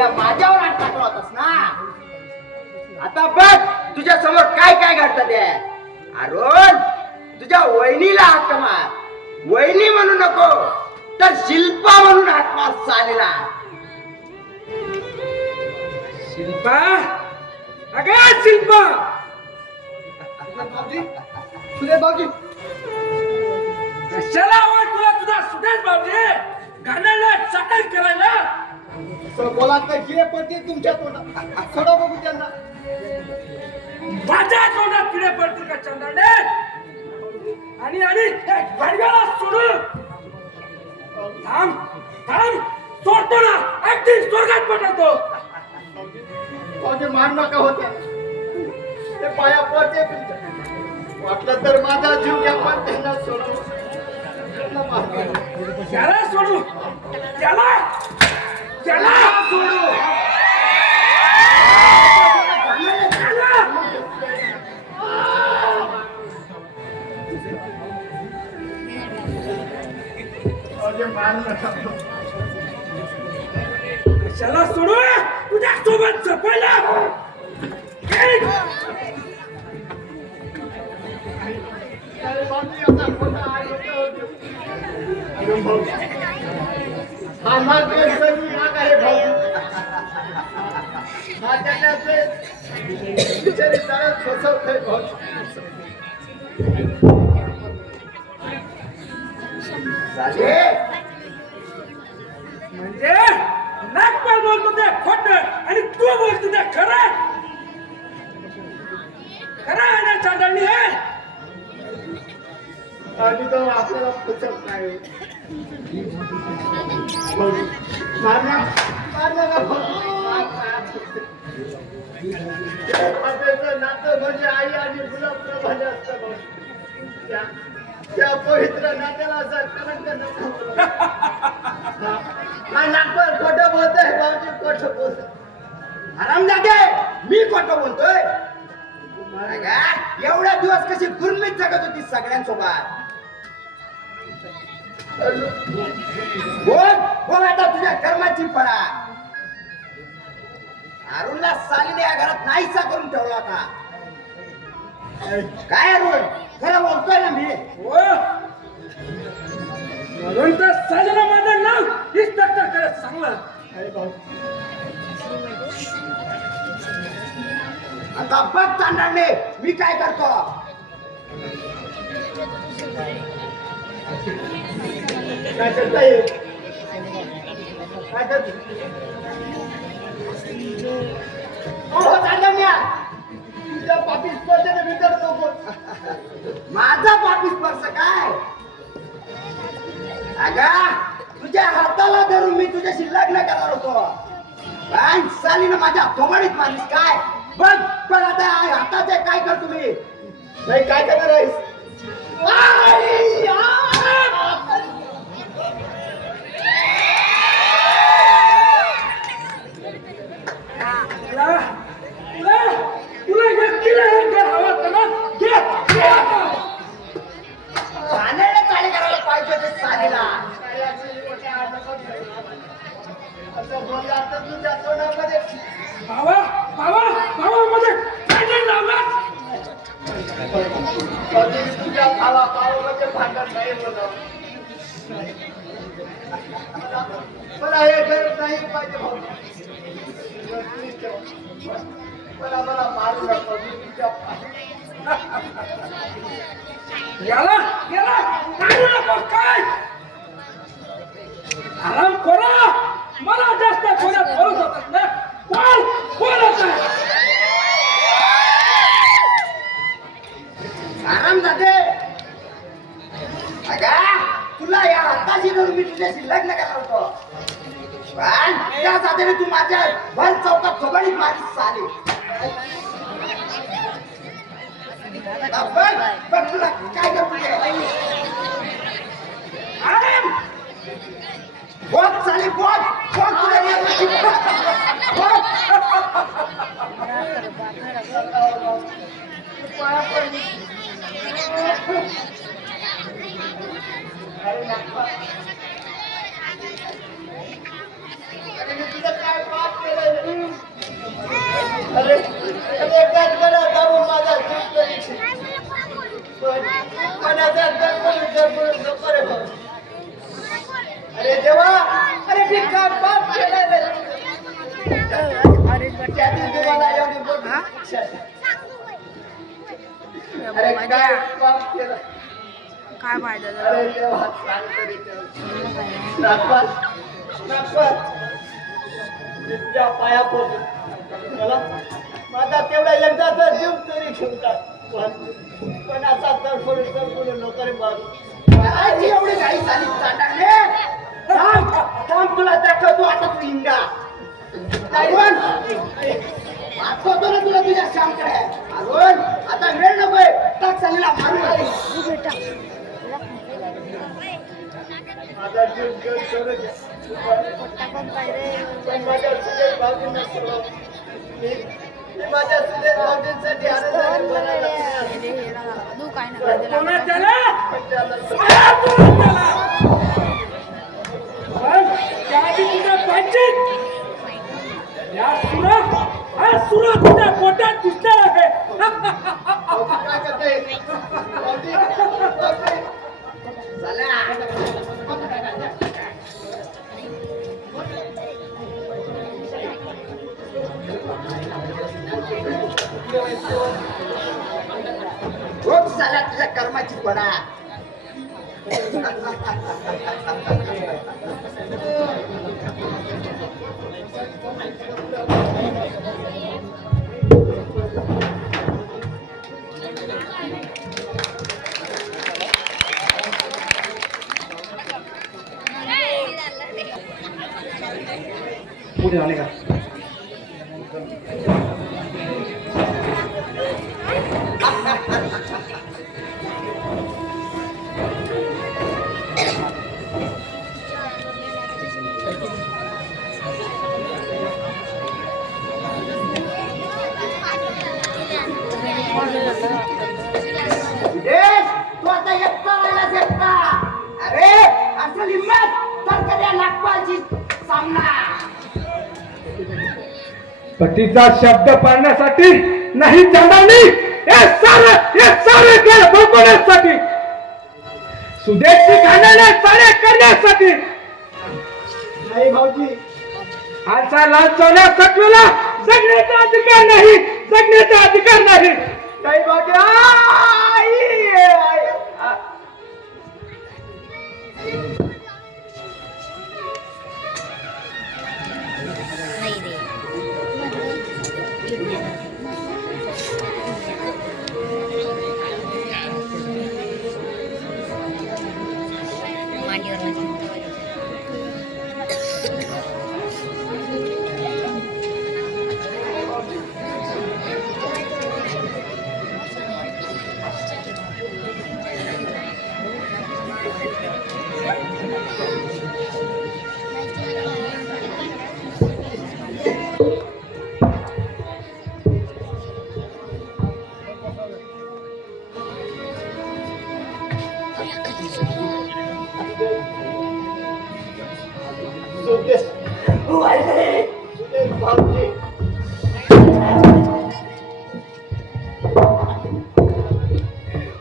साल्या माझ्यावर हात टाकला होतास ना. आता बघ तुझ्या समोर काय काय घडतं ते. अरुण तुझ्या वहिनीला हाक मार. वहिनी म्हणू नको तर शिल्पा म्हणून हाक मार सालीला. शिल्पा अगं शिल्पा सुरेश भाऊजी कशाला आवाज तुला तुझा सुरेश भाऊजी गाण्याला चटक करायला. बोला तर किडे पडते तुमच्या तोंडात. सोडा बघू त्यांना. माझ्या तोंडात किडे पडतील का चंद्राने. आणि आणि गाडव्याला सोडू. थांब थांब सोडतो ना. अगदी स्वर्गात पाठवतो. भाऊजी मान नका होते. ते पाया पडते तुमच्या. वाटलं तर माझा जीव घ्या पण त्यांना सोडू. त्याला सोडू. त्याला त्याला सोडू. कशाला सोडू. तुझ्या सोबत जपायला. हा माग माग आहे भाऊ. हा त्याच्याचे बिचारी जरा फसवतोय भाऊ. म्हणजे नागपाल बोलतो ते खोट आणि तू बोलतो ते खरं. खरं आहे ना चांदणी आहे. आधी तो आपल्याला फसवत नाही. मारना मारना ना नातं म्हणजे आई आणि गुलाबप्रभाने असतं भाऊ. त्या पवित्र नात्याला असा कलंक नका. हा नागपर खोटं बोलतोय भाऊजी. खोटं बोलतोय. हरामजादे मी खोटं बोलतोय. एवढ्या दिवस कशी गुरमीत जगत होती सगळ्यांसोबत. बोल बोल आता तुझ्या कर्माची फळा. अरुणला सालीने या घरात नाहीसा करून ठेवला होता. काय अरुण खरं बोलतोय ना मी. म्हणून तर साजरा माझं नाव इन्स्पेक्टर करत सांगलं. आता बघ चांडाळणे मी काय करतो. काय करता येईल. काय करतो चांडाळण्या. तुझ्या पापी स्पर्धेने विचार नको. माझा पापी स्पर्श काय. अगा तुझ्या हाताला धरून मी तुझ्याशी लग्न करणार होतो. पण सालीनं माझ्या थोबाडीत मारलीस काय. बघ पण आता हाताचे काय कर तुम्ही. नाही काय करणार आहेस. तुला व्यक्तीला हवा ना. पाण्याने काय करायला पाहिजे ते सालीला. असं बोलला तर तुझ्या तोंडामध्ये बाबा बाबा बाबा मध्ये काय लावला. तुझ्या भावा भावामध्ये भांडण नाही बोलावं. मला हे गरज नाही पाहिजे भाऊ. मला मला मारू नका. याला याला काढू नको. काय आराम करा. मला जास्त खोल्यात बोलत होतात ना. कोण कोण होता. आराम जाते. अगा तुला या हाताशी धरून मी तुझ्याशी लग्न करणार होतो. पण त्या साथीने तू माझ्या भर चौकात थोबाडीत मारली साली. बघ तुला काय करतोय. आराम बोल साली बोल बोल. तुला तुझं काय पाप केलं. देवा अरे मी काय पाप केलं रे त्यातून तुम्हाला एवढी मोठी शिक्षा. अरे काय पाप केलं काय फायदा अरे देवा सांगतो रे देवा. नागपाल तुझ्या पाया पडतो मला माझा तेवढा एकदा तर जीव तरी ठेवतात पण असा तडफड नको रे बाबू काय एवढी घाई झाली चाटांगे थांब थांब तुला दाखवतो आता तू इंडा अरुण आठवतो ना तुला तुझ्या श्यामकडे अरुण आता वेळ नकोय टाक चाललेला मारू माझा जीव जीव सोडू द्या पण माझ्या सुदेश भाऊजींना सोडव मी माझ्या सुदेश भाऊजींसाठी आनंदाने बोलायला कोणाला त्याला पण त्याला पण त्याआधी तुझ्या पंचित या सुरा हा सुरा तुझ्या पोटात घुसणार आहे. भाऊजी काय करते भाऊजी भाऊजी खूप झाल्या तुझ्या कर्माची पडा पुढे आले का तू आता एकटा राहिलास एकटा अरे असं हिंमत तर कधी नागपालची सामना पतीचा शब्द पाळण्यासाठी नाही चंदानी हे सारे केलं बळकवण्यासाठी सुदेशची खाण्याने सारे करण्यासाठी नाही भाऊजी आजचा लालचवण्या सटवेला जगण्याचा अधिकार नाही जगण्याचा अधिकार नाही नाही भाऊजी आई, आई, आ- नाही रे मांडीवर सुदेश वाहिले सुदेश भाऊजी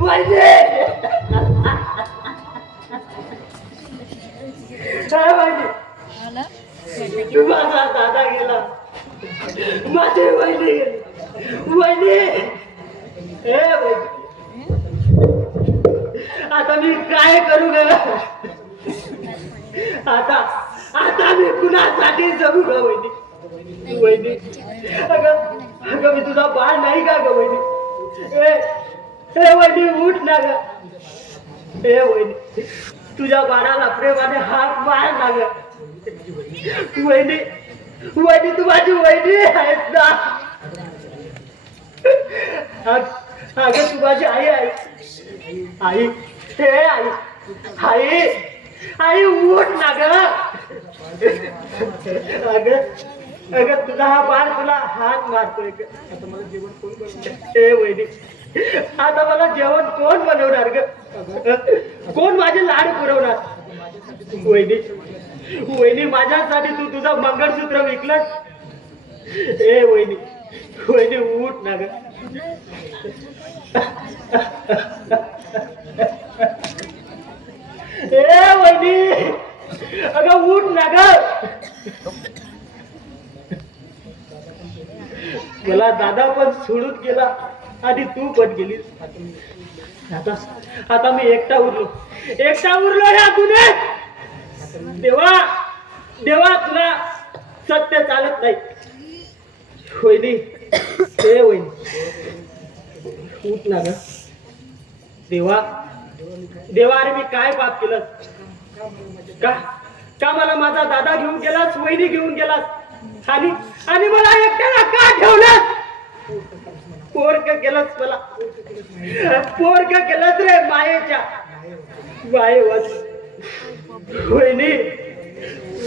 वाहिले काय वाहिले माझा दादा गेला माझे वहिनी गेले वहिनी हे वहिनी आता मी काय करू ग आता आता मी कुणासाठी जगू ग वहिनी वहिनी अगं अगं मी तुझा बाळ नाही का ग वहिनी ए वहिनी उठ ना ग ए वहिनी तुझ्या बाळाला प्रेमाने हात मार ना ग वहिनी वहिनी तू माझी वहिनी आहेस ना अगं तू माझी आई आहे आई हे आई आई आई उठ ना ग अगं अगं तुझा हा बाळ तुला हात मारतोय ग आता मला जेवण कोण बनवणार ए वहिनी आता मला जेवण कोण बनवणार ग कोण माझे लाड पुरवणार वहिनी वहिनी माझ्यासाठी तू तुझं मंगळसूत्र विकलंस ए वहिनी वहिनी उठ ना ग ए वहिनी अगं उठ ना ग. मला दादा पण सोडून गेला आणि तू पण गेलीस. आता मी एकटा उरलो ह्या दुनियेत. देवा देवा तुला सत्य चालत नाही. वहिनी हे वहिनी उठ ना ग. देवा देवा अरे मी काय पाप केलं का मला माझा दादा घेऊन गेलास, वहिनी घेऊन गेलास आणि मला एकट्याला का ठेवलास? पोरक केलंस मला, पोरक केलंस रे मायेच्या मायेवर. वहिनी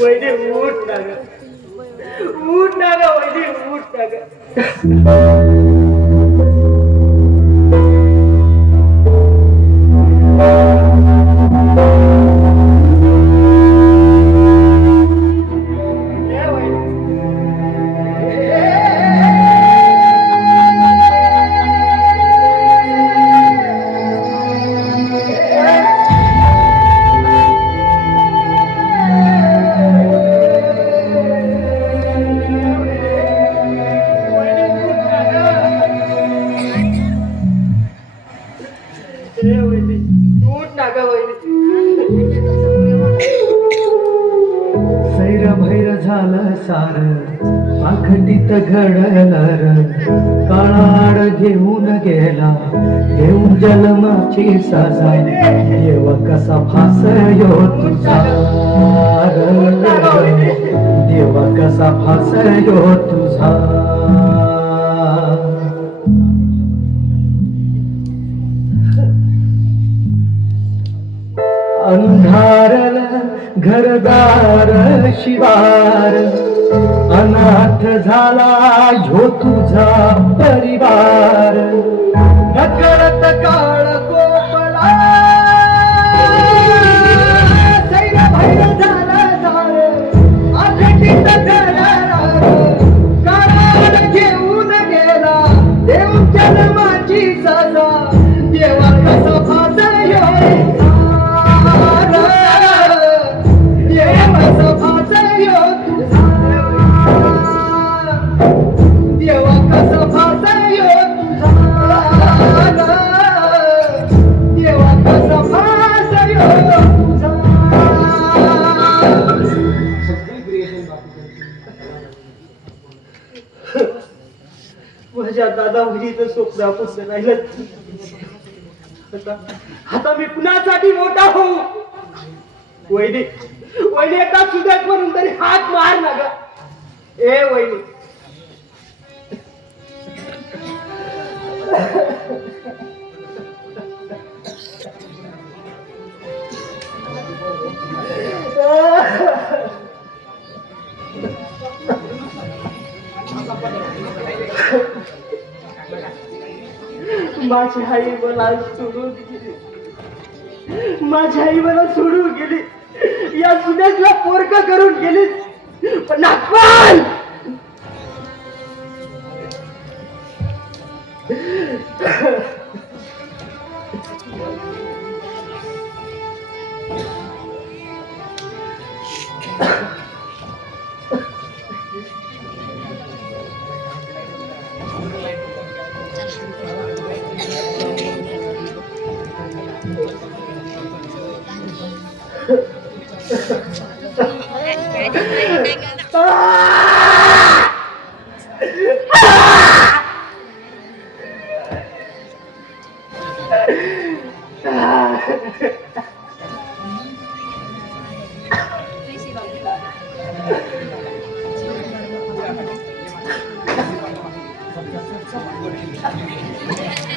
वहिनी उठ ना ग, उठ ना ग वहिनी, उठ ना ग. सैर भैर झालं सार पाखटीत घडलर, काळाड घेऊन गेला देऊ जन्माची सजा. देव कसा फासयो तुझा, देव कसा फासयो तुझा. अंधारल घरदार शिवार, अनाथ झाला ह्यो तुझा परिवार. नकळत काळ कोपला, सैर भैर झालं सार, आखटीत घडलर, काळाड घेऊन गेला देव जन्माची सजा. देवा कसा फासयो माझ्या दादा वहिनीचं स्वप्न आपण राहिलं. आता मी कुणासाठी मोठा होऊ? वहिनी वहिनी एका सुद्धा म्हणून तरी हात मार ना ग. ए वहिनी माझी आई मला सोडून गेली, माझी आई मला सोडून गेली, या सुनेसला पोरक करून गेली. पण नागपाल Thank you.